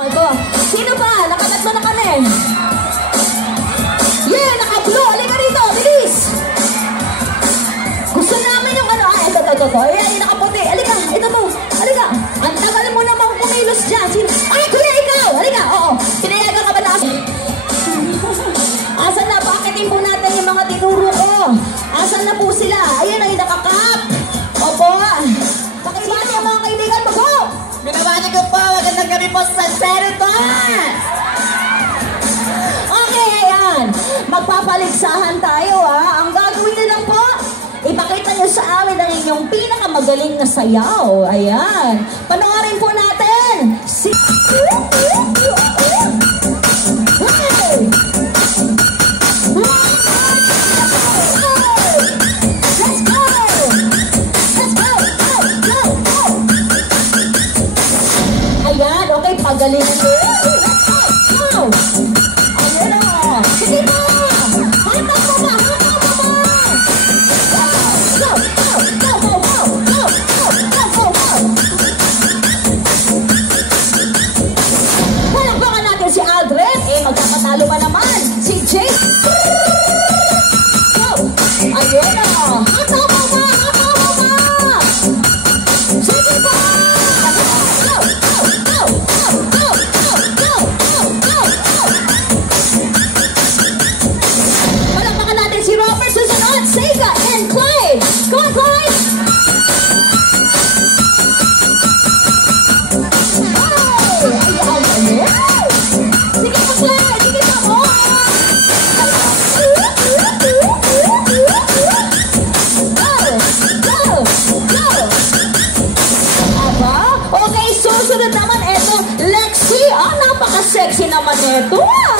Ito. Sino ba? Nakatatlo na kami. Yeah, naka-blue. Halika rito. Bilis. Gusto namin yung ano. Ah, ito. Ayan, nakaputi. Halika. Ito to. Halika. Ang tagal mo namang kumilos dyan. Sino? Ay, kuya, ikaw. Halika. Oo. Pinayagan ka ba na? Asan na? Pakitin po natin yung mga tinuro ko. Asan na po sila? Ayan, ay nakakap. Opo. Pakibati ang mga kaibigan mo po. Binabati ko po. Magandang gabi po sa Senator. Okay, ayan. Magpapaligsahan tayo, ha. Ang gagawin nyo lang po, ipakita nyo sa amin ang inyong pinakamagaling na sayaw. Ayan. Panoorin po natin. Ayan, okay, pagaling. Go! Ayan o. Sige mo! Hanap mo ba? Go! Palakpakan natin si Aldred. Eh, magkakatalo pa naman. Si Jake. Go! Ayan o. Hanap mo ba? Sige mo! Palakpakan natin si Robert, susunod, Sega, and Clyde. Go on, Clyde! Sige pa, Clyde! Sige pa, oh! Go! Aba? Okay, susunod naman, eto, Lexi. Ah, napaka-sexy naman eto, ah!